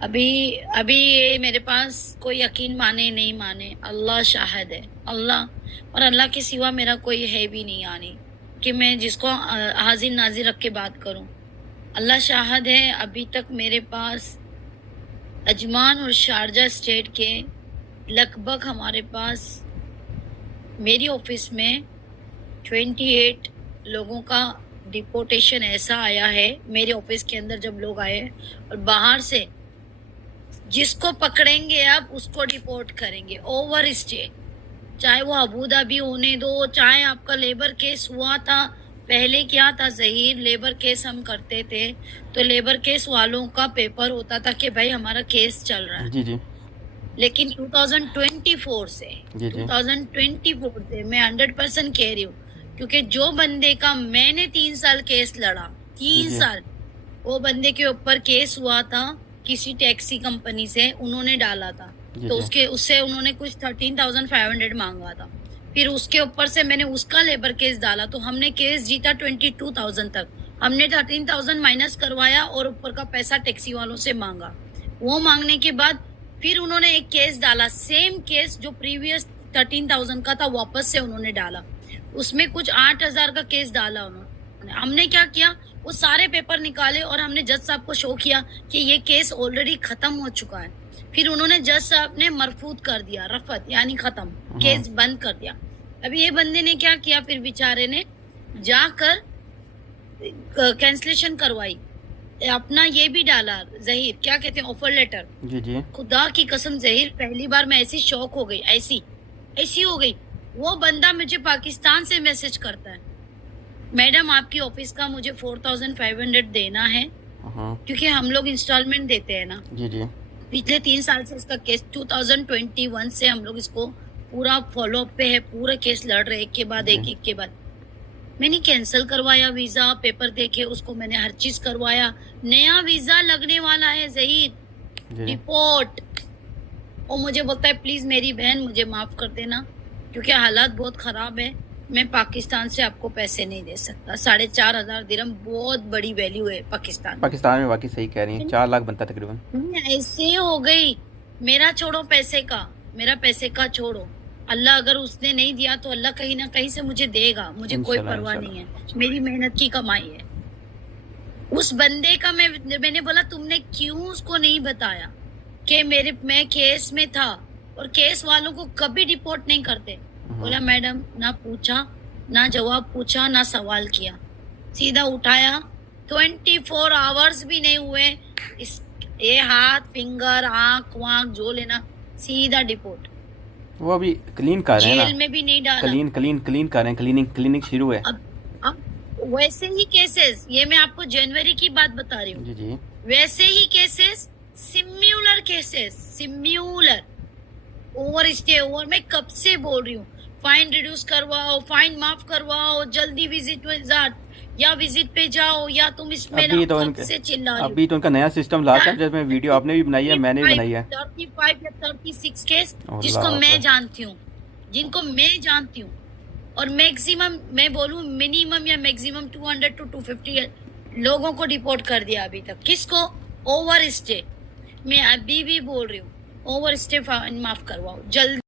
अभी अभी ये मेरे पास कोई यकीन माने नहीं माने, अल्लाह शाहिद है। अल्लाह और अल्लाह के सिवा मेरा कोई है भी नहीं, यानी कि मैं जिसको हाजिर नाजिर रख के बात करूं। अल्लाह शाहिद है, अभी तक मेरे पास अजमान और शारजा स्टेट के लगभग हमारे पास मेरी ऑफिस में 28 लोगों का डिपोर्टेशन ऐसा आया है मेरे ऑफिस के अंदर जब लोग आए, और बाहर से जिसको पकड़ेंगे अब उसको डिपोर्ट करेंगे ओवर स्टे, चाहे वो अबू धाबी होने दो, चाहे आपका लेबर केस हुआ था। पहले क्या था जहीर, लेबर केस हम करते थे तो लेबर केस वालों का पेपर होता था कि भाई हमारा केस चल रहा है। जी जी। लेकिन 2024 से जी जी। 2024 से मैं 100% कह रही हूँ, क्योंकि जो बंदे का मैंने 3 साल केस लड़ा, 3 साल, वो बंदे के ऊपर केस हुआ था किसी टैक्सी कंपनी से, उन्होंने डाला था तो उससे उन्होंने कुछ 13,500 मांगा था। फिर उसके ऊपर से मैंने उसका लेबर केस डाला तो हमने केस जीता 22,000 तक। हमने 13,000 माइनस करवाया और ऊपर का पैसा टैक्सी वालों से मांगा। वो मांगने के बाद फिर उन्होंने एक केस डाला, सेम केस जो प्रीवियस 13,000 का था वापस से उन्होंने डाला, उसमें कुछ 8,000 का केस डाला उन्होंने। हमने क्या किया, वो सारे पेपर निकाले और हमने जज साहब को शो किया कि ये केस ऑलरेडी खत्म हो चुका है। फिर उन्होंने जज साहब ने मरफूद कर दिया, रफत यानी खत्म, केस बंद कर दिया। अभी ये बंदे ने क्या किया, फिर बेचारे ने जाकर कैंसलेशन करवाई, अपना ये भी डाला जहीर, क्या कहते हैं, ऑफर लेटर। जी जी। खुदा की कसम जहीर, पहली बार मैं ऐसी शौक हो गई, ऐसी हो गई। वो बंदा मुझे पाकिस्तान से मैसेज करता है, मैडम आपकी ऑफिस का मुझे 4,500 देना है, क्योंकि हम लोग इंस्टॉलमेंट देते हैं ना। जी जी। पिछले 3 साल से इसका केस 2021 से हम लोग इसको पूरा फॉलो अप पे है, पूरे केस लड़ रहे एक के बाद एक के बाद। मैंने कैंसिल करवाया वीजा, पेपर देखे उसको, मैंने हर चीज करवाया। नया वीजा लगने वाला है जहीर, रिपोर्ट। वो मुझे बोलता है प्लीज मेरी बहन मुझे माफ कर देना, क्योंकि हालात बहुत खराब है, मैं पाकिस्तान से आपको पैसे नहीं दे सकता। 4,500 दिरहम बहुत बड़ी वैल्यू है पाकिस्तान में। वाकई सही कह रही हैं, 4 लाख बनता तकरीबन। ऐसे हो गई। मेरा छोड़ो पैसे का, मेरा पैसे का छोड़ो, अल्लाह अगर उसने नहीं दिया तो अल्लाह कहीं ना कहीं से मुझे देगा, मुझे कोई परवाह नहीं है, मेरी मेहनत की कमाई है। उस बंदे का मैंने बोला तुमने क्यों उसको नहीं बताया कि मैं केस में था, और केस वालों को कभी रिपोर्ट नहीं करते। बोला मैडम ना पूछा, ना जवाब पूछा, ना सवाल किया, सीधा उठाया। 24 आवर्स भी नहीं हुए, ये हाथ, फिंगर, आंख वाँख जो लेना, सीधा डिपोर्ट। वो अभी क्लीन कर रहे हैं ना, जेल में भी नहीं डाला, क्लीन कर रहे हैं, क्लीनिंग शुरू है। अब वैसे ही केसेस, ये मैं आपको जनवरी की बात बता रही हूँ। जी जी। वैसे ही cases, similar cases, similar over stay over. मैं कब से बोल रही हूँ, फाइन रिड्यूस करवाओ, फाइन माफ करवाओ, जल्दी विजिट या विजिट पे जाओ, या तुम इसमें अभी तो अभी तो उनका नया सिस्टम लाता है, जिसमें वीडियो आपने भी बनाई है, मैंने भी बनाई है। 35 या 36 केस जिसको मैं जानती हूँ, जिनको मैं जानती हूँ, और मैक्सिमम मैं बोलूँ मिनिमम या मैक्सिमम 200 to 250 लोगों को डिपोर्ट कर दिया अभी तक। किसको? Over stay. मैं अभी भी बोल रही हूँ ओवर स्टे माफ करवाओ जल्दी।